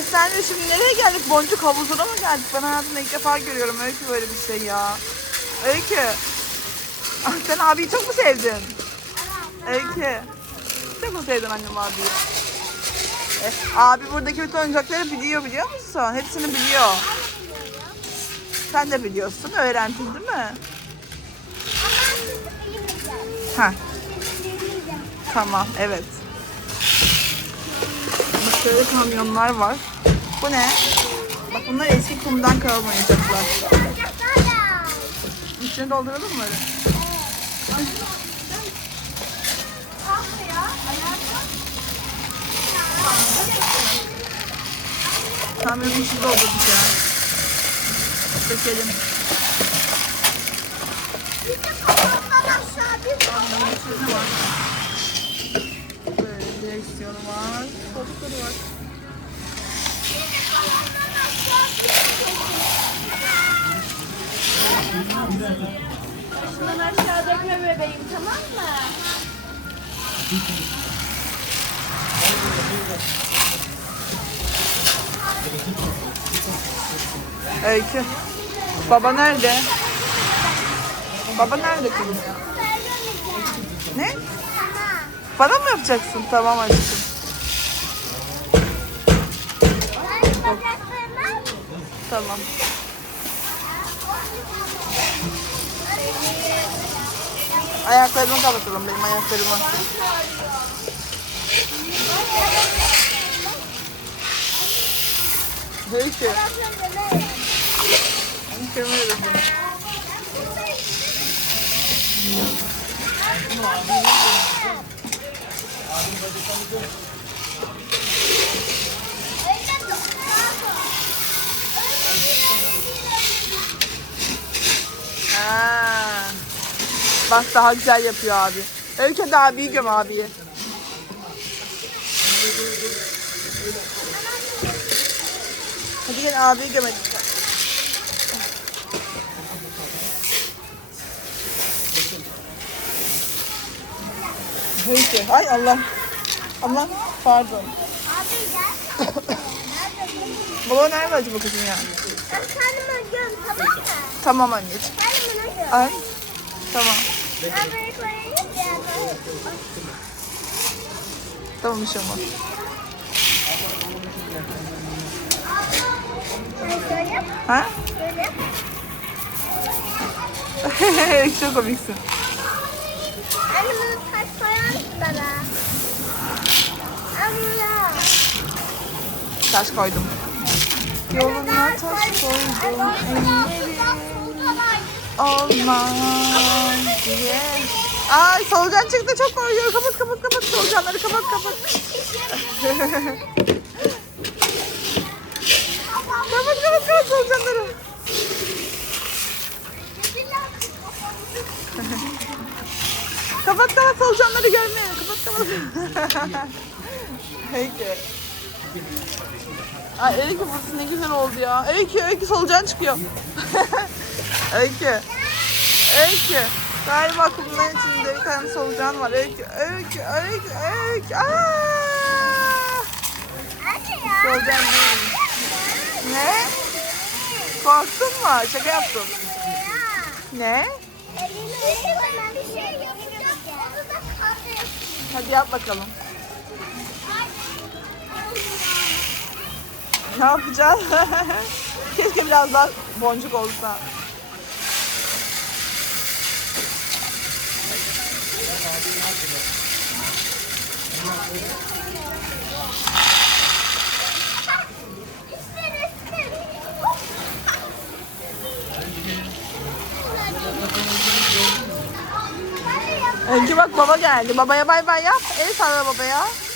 De şimdi nereye geldik? Boncuk havuzuna mı geldik? Ben hayatımda ilk defa görüyorum Öykü böyle bir şey ya. Öykü. Ah, sen abiyi çok mu sevdin? Öykü. Çok mu sevdin annem abiyi? E, abi buradaki bütün oyuncakları biliyor biliyor musun? Hepsini biliyor. Sen de biliyorsun. Öğrendin değil mi? Ha, tamam. Evet. Bak şöyle kamyonlar var. Bu ne? Bak bunlar eski kumdan kalan oyuncaklar. İçini dolduralım mı öyle? Kamyonun içini doldurduk ya. Çekelim. Kamyonun içinde ne var? Böyle direksiyonu var. Koltukları var. Şundan aşağı dökme bebeğim tamam mı? Öykü. Baba nerede? Baba nerede kızım? Ne? Bana mı yapacaksın? Tamam aşkım. Tamam. Ayaklarımı kapatalım benim ayaklarımı. Öykü. Mükemmel Ha. Bak daha güzel yapıyor abi. Öykü de abiyi göm abiyi. Hadi gel abiyi gömelim. Ay Allah. Allah pardon. Baba nerede acaba kızım ya? Tamam anneciğim. Ay. Tamam. Tamam bir şey olmaz. Ha? Çok komiksin. Anne bunu taş koyar mısın bana? Taş koydum. Yoluna taş koydum. Olmaz diye. Ay solucan çıktı çok korkuyor. Kapat kapat kapat solucanları kapat kapat. kapat kapat kapat solucanları. Kapat kapat solucanları görmeyin. Kapat kapat. Peki. Ay Öykü burası ne güzel oldu ya. Öykü, Öykü solucan çıkıyor. Öykü. Öykü. Galiba kumların içinde bir tane solucan var. Öykü, Öykü, Öykü, Öykü. Aa! Solucan değil. Ne? Korktun mu? Şaka yaptım. Ne? Şey. Hadi yap bakalım. Ne yapacağız? Keşke biraz daha boncuk olsa. Önce bak baba geldi. Babaya bay bay yap. El salla babaya.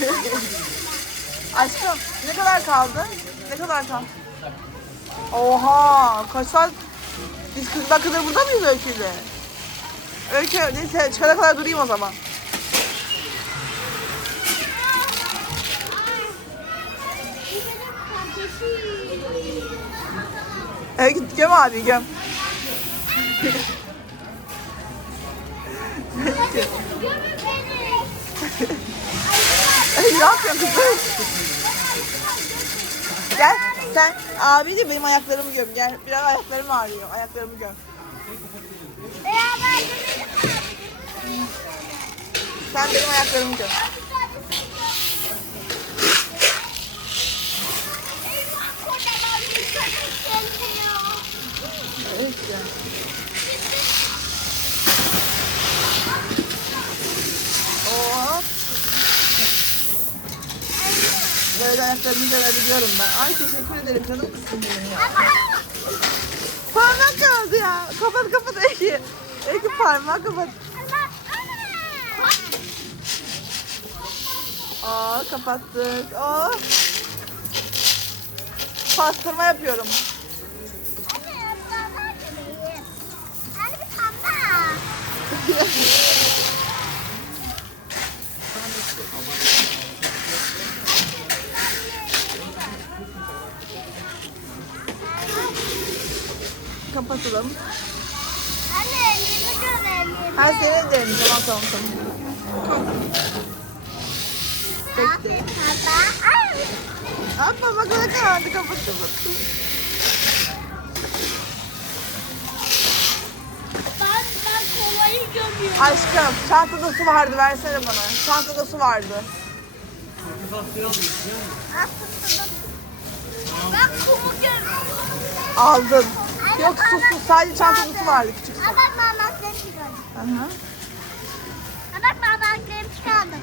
Aşkım ne kadar kaldı? Ne kadar kaldı? Oha kaç saat? Biz 40 dakikadır burada mıyız Öykü'yle? Öykü neyse çıkana kadar durayım o zaman. Öykü göm abi göm. Gömün beni. Ne yapıyorsun kızım? Gel sen abi de benim ayaklarımı göm. Gel biraz ayaklarım ağrıyor. Ayaklarımı göm. Beraber Sen benim ayaklarımı göm. Böyle ayaklarımı görebiliyorum ben. Ay teşekkür ederim canım kızım benim ya. Parmak kaldı ya. Kapat kapat Eki. Eki parmağı kapat. Aa kapattık. Aa. Pastırma yapıyorum. bakalım. Anne elimi görelim. Ha seni görelim. Tamam tamam tamam. Bekle. Yapma bak öyle karanlık kapat. Ben, ben kolayı görmüyorum. Aşkım çantada su vardı versene bana. Çantada su vardı. Bak kumu gördüm. Aldın. Yok su su sadece çantada su vardı küçük su. Aa, bak parmaklarımı çıkardım. Hı hı. Aa, bak parmaklarımı çıkardım.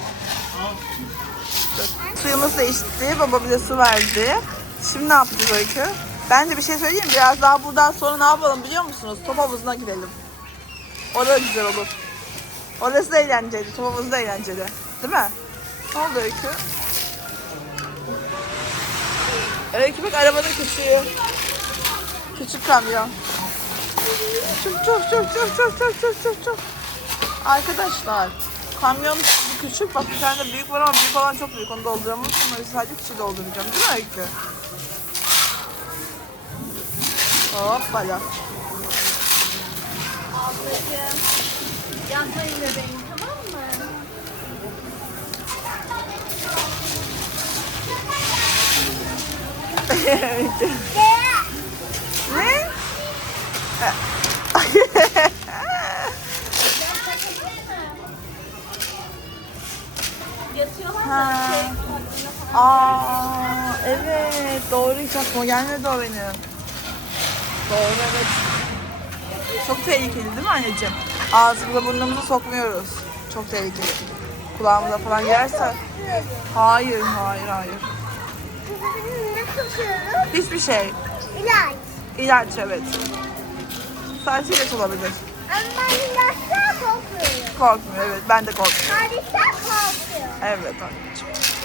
Suyumuz da içti. Baba bize su verdi. Şimdi ne yapacağız Öykü? Ben de bir şey söyleyeyim mi? Biraz daha buradan sonra ne yapalım biliyor musunuz? Top havuzuna gidelim. Orada güzel olur. Orası da eğlenceli. Top havuzu da eğlenceli. Değil mi? Ne oldu Öykü? Öykü bak arabanın küçüğü. Küçük kamyon. Çuf çuf çuf çuf çuf çuf çuf çuf çuf. Arkadaşlar kamyon küçük bak bir tane de büyük var ama büyük olan çok büyük onu dolduracağım. Bunları sadece küçüğü dolduracağım değil mi Öykü? Hoppala. Ablacığım. Yapmayın bebeğim tamam mı? Öykü. Yatıyorlar Ha. Aa, evet doğru hiç aklıma gelmedi o benim. Doğru evet. Çok tehlikeli değil mi anneciğim? Ağzımıza burnumuza sokmuyoruz. Çok tehlikeli. Kulağımıza falan girerse. Hayır, hayır, hayır. Tutuyoruz? Hiçbir şey. İlaç. İlaç evet. Sadece ilaç olabilir. Ama ilaçtan korkuyorum. Korkmuyor evet ben de korkmuyorum. Tarihten korkuyorum. Evet anneciğim.